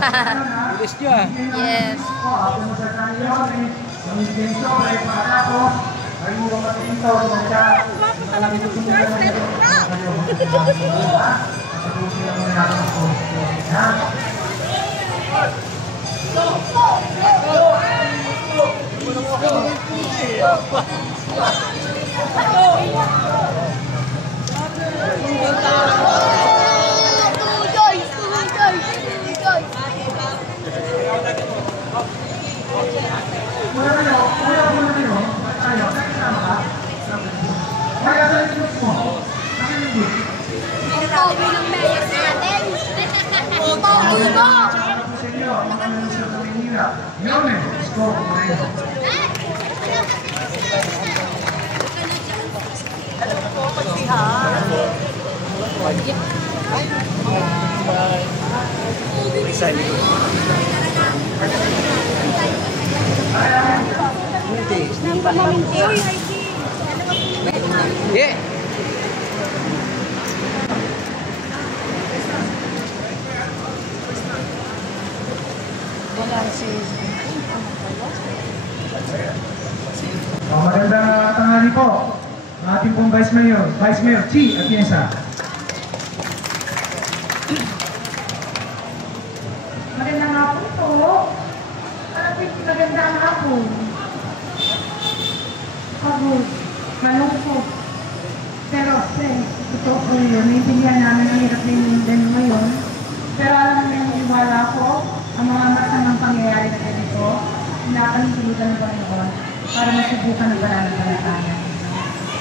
Bilis nyo ah. Yes. Yeah. Magandang tanghali po. Ating pong Vice Mayor Chi Atienza. Magandang hapon po. Magandang hapon. Pagod, malungkot. Pero, ito po yun. Naintindihan namin ang hirap na yung ngayon. Pero alam niyo yung iwala ko, ang mga masamang pangyayari na ganito, pinapanilugan ng Panginoon para masubukan ng pananampalataya.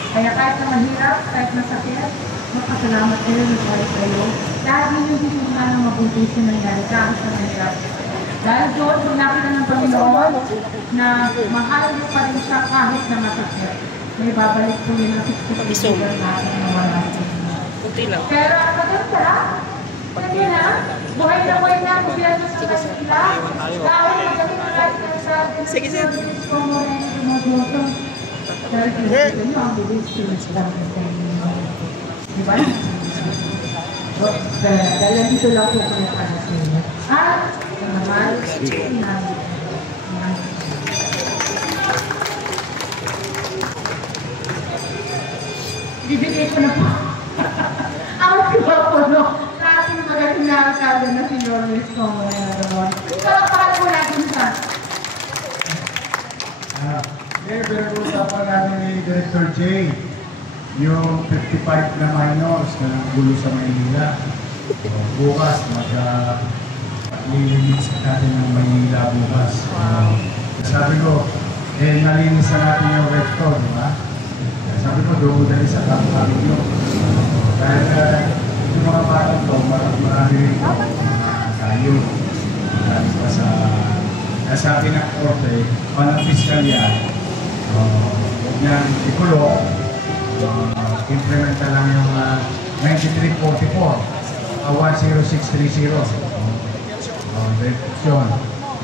Kaya kahit na mahirap, kahit masakit, magpasalamat kayo ng kayo. Dahil yung sisimula ng mabuti sa nangyari kahit sa mahirap. Dahil doon, kung nakita ng Panginoon na mahal mo pa rin siya kahit na masakit, may babalik po yun ang 60% natin na wala. Pero ang maganda, kasi na, buhay na gobyerno sa Manila. Dahil magaling na natin sa sige. Dahil pinagkita nyo ang bilis lang diba? Dahil dito lang po kami para sa inyo. At, naman, bibigay ko na po. Ako diba po, no? Sa ating magaling na alkalde na si Lourdes Como na palakpakan po natin siya. Pinag-uusapan namin ni Director J yung 55 na minors na nanggulo sa Maynila. Bukas, mag-lilimits natin ng Maynila bukas. Sabi ko, nalinis na natin yung rector, di ba? Sabi ko, doon dali sa kapatid nyo. Dahil yung mga batang to, marami rin tayo. Dahil pa sa nasabi ng korte, panang fiskalya, huwag niyang ikulong, implementa lang yung 9344, 10630. Direction.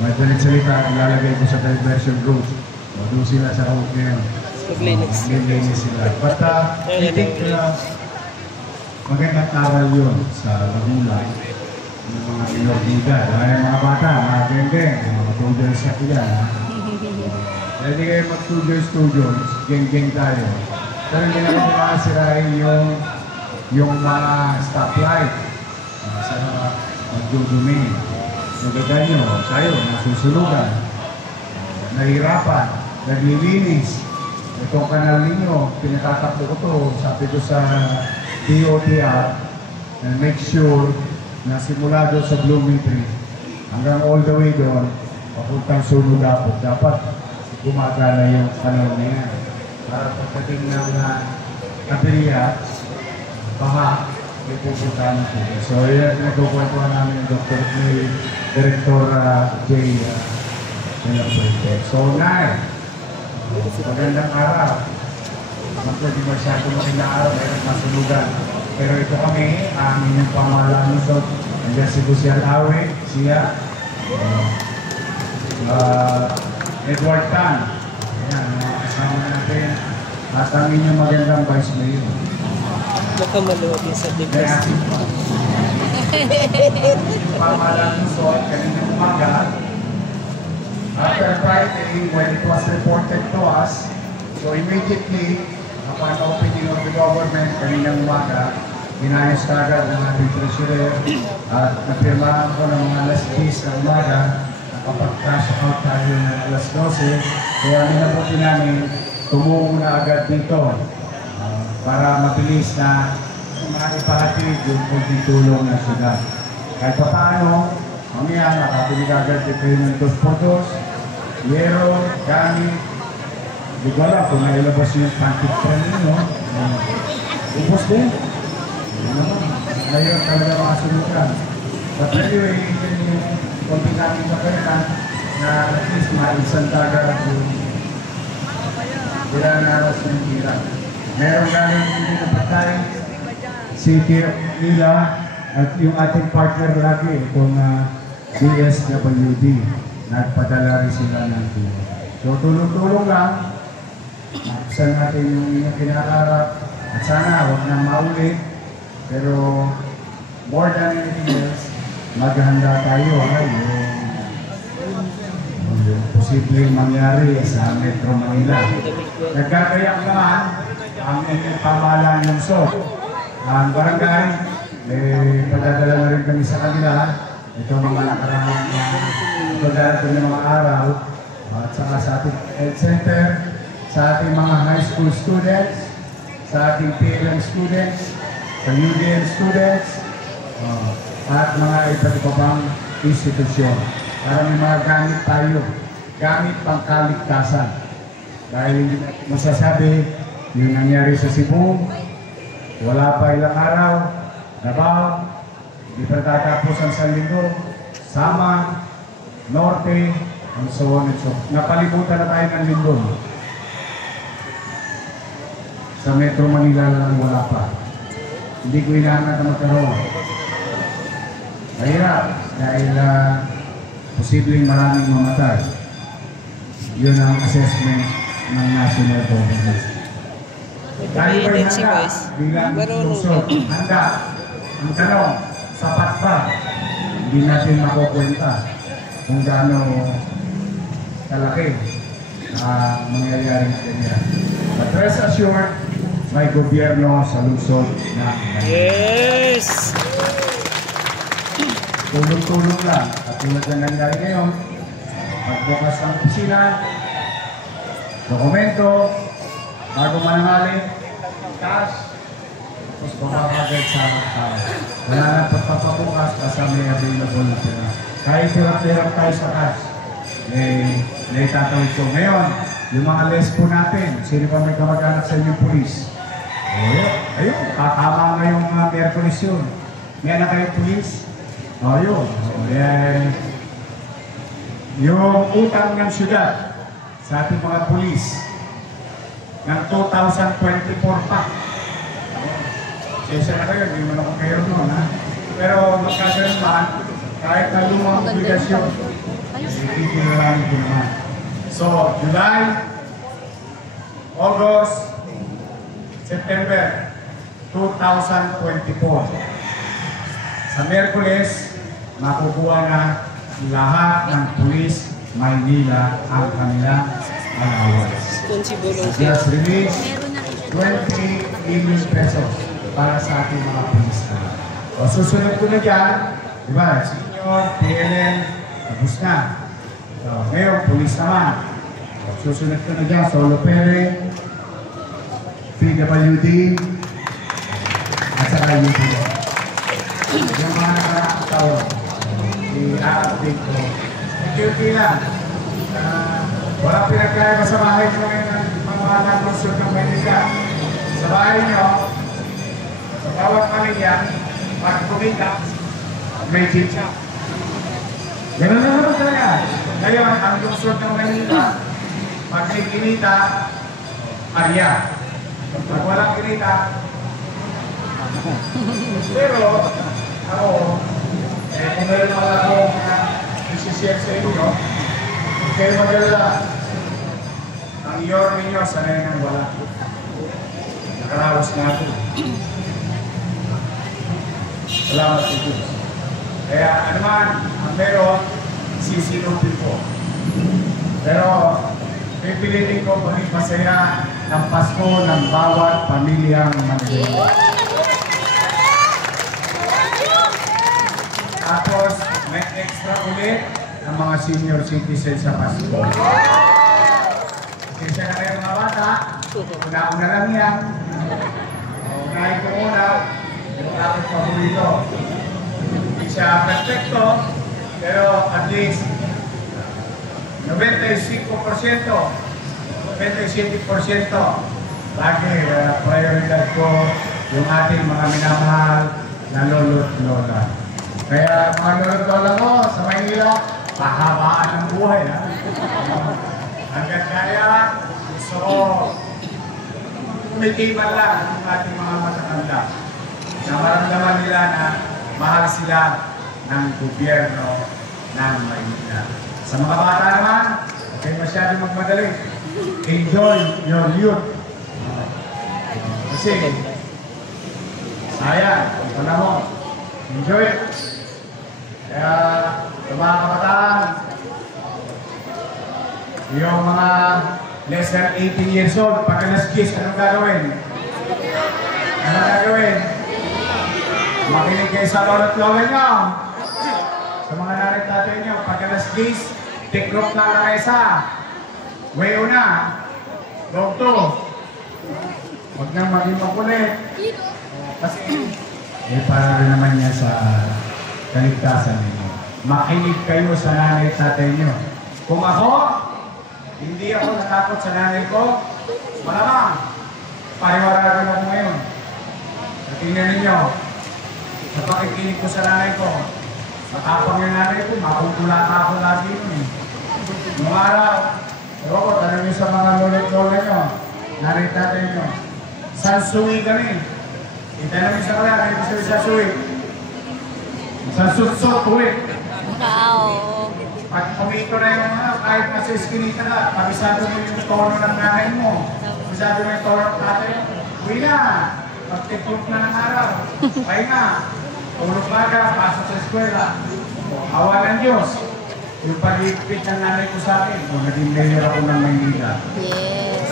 May dalit salita, ilalagay ko sa diversion route. Doon sila sa route ngayon. Maglinis sila. But I think magandang aral yun sa magulang. Yung mga inornida. Dahil mga bata, mga geng-geng, mga students na sila. Dahil di kayo mag-students, geng-geng tayo. Pero hindi naman makasirain yung mga stoplight. Sa magdudumi. Nagagan nyo, tayo, nasusunugan. Nahirapan, naglilinis. Itong kanal ninyo, pinatatakbo ko to, sabi ko sa DOTR, and make sure na simula doon sa Blooming Tree, hanggang all the way doon, papuntang Suno Dapot. Dapat gumagala yung kanal na yan. Para pagdating ng aberya, baha, may pupuntahan po. So, yan, nagkukwento namin yung Director J. So, magandang araw. Hindi masyado magandang araw, mayroon masunugan. Pero ito kami, amin yung pamahalaan nito. Nandiyan si Lucian Awe, siya, Edward Tan. Ayan, mga kasama natin. At amin yung magandang Vice Mayor. Baka maluwag yung sa dibes. Yung pamahalaan ng Luzon, kaninang umaga. After Friday, when it was reported to us, so immediately, upon opening of the government, kaninang umaga, inayos kagad ng ating treasurer at napirmahan ko ng mga alas 10 ng umaga nakapag-cash out tayo ng alas 12 kaya minabuti namin tumulong na agad dito para mabilis na maipahatid yung pagtitulong na sila. Kahit pa paano, mamaya nakabili agad kayo ng 2x2, yero, gamit, di ko alam kung nailabas yung pancake friend nyo, ubos din. Ngayon talaga mga sulutan. But anyway, yun yung konti namin kapalitan na at least maisan taga at yung pinanaras ng hirap. Meron galing hindi na patay, City of Manila at yung ating partner lagi, itong DSWD. Nagpadala rin sila ng tulong. So tulong-tulong lang, maksan natin yung inyong kinakarap at sana huwag na maulit. Pero more than anything else, maghahanda tayo yung posibleng mangyari sa Metro Manila. Nagkakayak naman ang inyong pamahalaan ng Luzon. Ang barangay, padadala na rin kami sa kanila. Ito mga nakaraan ito dahil ng mga araw at saka sa ating health center, sa ating mga high school students, sa ating PLM students, sa UDN students, at mga iba't iba pang institusyon. Para may mga gamit tayo, gamit pang kaligtasan. Dahil hindi masasabi, yung nangyari sa Cebu, wala pa ilang araw, Davao, hindi pa tatapos ang San Linggo, Sama, Norte, and so on and so on. Napalibutan na tayo ng Linggo. Sa Metro Manila lang wala pa. Hindi ko inaangat na magkaroon. Mahirap dahil posibleng maraming mamatay. Yun ang assessment ng national government. Tayo ba'y handa bilang Luzon? Handa. Ang tanong, sapat ba? Hindi natin makukwenta kung gaano kalaki mangyayari na ganyan. But rest assured, may gobyerno sa Luzon na yes! Tulong-tulong lang. At tulad na nangyari ngayon, magbukas ng opisina, dokumento, bago manangali, cash, tapos bababagay sa tao. Wala na pagpapabukas kasi may available na pera. Kahit hirap-hirap tayo sa cash, may tatawid ko. Ngayon, yung mga lespo natin, sino pa may kamag-anak sa inyong pulis? Ayun, kakama ngayong Miyerkules yun. May anak kayo pulis? Ayun. Yung utang ng syudad sa ating mga pulis ng 2024 pa. Sesa na kayo, hindi mo na kung kayo doon, ha? Pero magkagayon man, kahit na lumang obligasyon, itinalamin ko naman. So, July, August, September 2024. Sa Miyerkules, makukuha na lahat ng pulis Maynila ang kanilang allowance. Just release 20 million pesos para sa ating mga pulis na. O susunod ko na dyan, di ba, senior, PLN, tapos na. So, ngayon, pulis naman. O, susunod ko na dyan, solo parent, PWD, at saka UPD. Yung mga nakaraang taon, i-update ko. Security lang. Walang pinagkaya sa bahay nyo ngayon ng mga nagkonsult ng Maynila. Sa bahay nyo, sa bawat pamilya, pag kumita, may chicha. Ganun na naman talaga. Ngayon, ang lungsod ng Maynila, pag may kinita, Maria. Pag walang kinita, pero ako, kung meron mga akong isishare sa inyo, huwag kayo mag-alala. Ang iyor ninyo, sanay nang wala. Nakarawas na ako. Salamat sa Diyos. Kaya ano man, ang meron, sisilupin ko. Pero, pipilitin ko maging masaya ng Pasko ng bawat pamilyang Manila. Tapos, may extra ulit ng mga senior citizens sa Pasko. Kasi siya na kayo mga bata, una-una lang yan. Unahin ko muna, yung aking paborito. Hindi siya perfecto, pero at least 95%, 97% lagi prioridad ko yung ating mga minamahal na lolo't lola. Kaya mga lolo't lola ko sa Maynila, pahabaan ng buhay. Hanggang kaya gusto ko kumitiman lang ang ating mga matatanda na maramdaman nila na mahal sila ng gobyerno ng Maynila. Sa mga bata naman, huwag kayo masyadong magmadali. Enjoy your youth. Kasi, sayang, ang panahon. Enjoy it. Kaya, sa mga kabataan, yung mga less than 18 years old, pag alas 10, anong gagawin? Anong gagawin? Makinig kayo sa lolo't lola nyo. Sa mga narit natin nyo, pag alas 10, tikrok na Laresa. Way una. Dog 2. Huwag nang maging makulit. Kasi, para rin naman niya sa kaligtasan ninyo. Makinig kayo sa nanay at tatay nyo. Kung ako, hindi ako natakot sa nanay ko, malamang, pariwara rin ako ngayon. Tingnan ninyo, sa pakikinig ko sa nanay ko, matapang yung nanay ko, makukulata ako lagi yun eh. Nung araw, ewan ko, tanong nyo sa mga lola nyo, nanay tatay nyo, saan suwi kami? Itanong nyo sa kanya, kayo gusto sa suwi? Sa sutsot, uwi. Pag pumito na yung mga, kahit nasa iskinita ka, pagisado mo yung tono ng nanay mo, pagisado mo yung tono ng tatay mo, uwi na, pag-tiklop na ng araw, pahinga. Tulog baga, pasok sa eskwela. Awa ng Diyos. Yung pag-ipit ng nanay ko sa akin, kung naging mayor ako ng Maynila. Yes.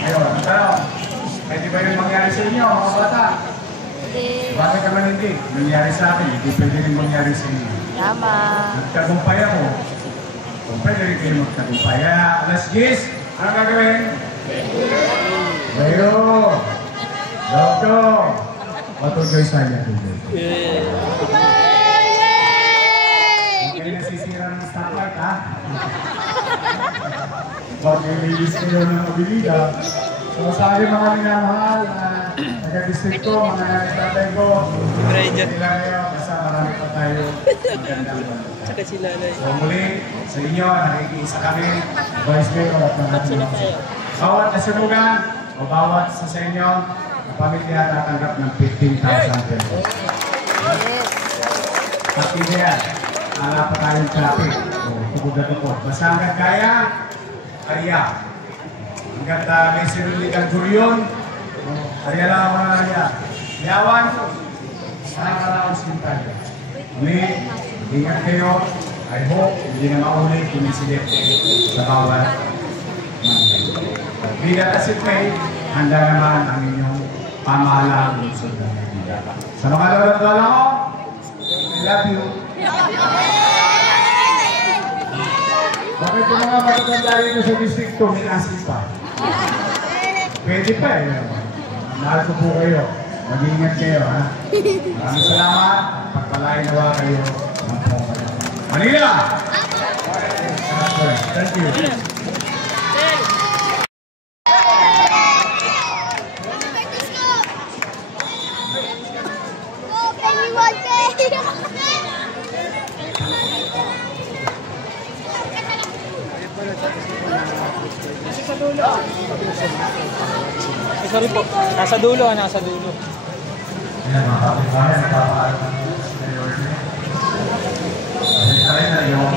Ayun, pero, pwede ba yung mangyari sa inyo, mga bata? Hindi. Bakit naman hindi? Nangyari sa akin, hindi pwede rin mangyari sa inyo. Tama. Nagtagumpay ako. Kung pwede rin kayo magtagumpay. Alas 10, ano gagawin? Mayo! Dokto! Patuloy sa inyo. Hindi kayo nasisira ng stoplight, ha? Pag may ladies kayo ng abilida, so sa akin mga minamahal, taga-district ko, mga nanay-tatay ko, hindi lang kayo, basta marami pa tayo magandang. Tsaka si Lalay. So muli, sa inyo, nakikiisa kami, vice mayor at mga bawat nasunugan o bawat sa inyo, ang pamilya tatanggap ng 15,000 pesos. At hindi yan, wala pa tayong traffic. Tugod na tugod. Basta hanggang kaya, kaya. Hanggang may sinuligang guryon, kaya lang ako na kaya. Yawan, sana karaos din tayo. Muli, ingat kayo. I hope hindi na maulit yung incident sa bawat Vida Tasit May, handa naman ang inyong pamahalaan sa Manila. Sa mga lolo-lolo ko, I love you. Bakit yung mga matatanda rin sa district 2, may asin pa? Pwede pa eh. Mahal ko po kayo. Mag-iingat kayo, ha? Maraming salamat. Pagpalain nawa kayo ng pong Manila! Thank you. Sorry po. Nasa dulo, nasa dulo. Ayan, mga kapitbayan, papaalam ng mayor. Kasi tayo na yung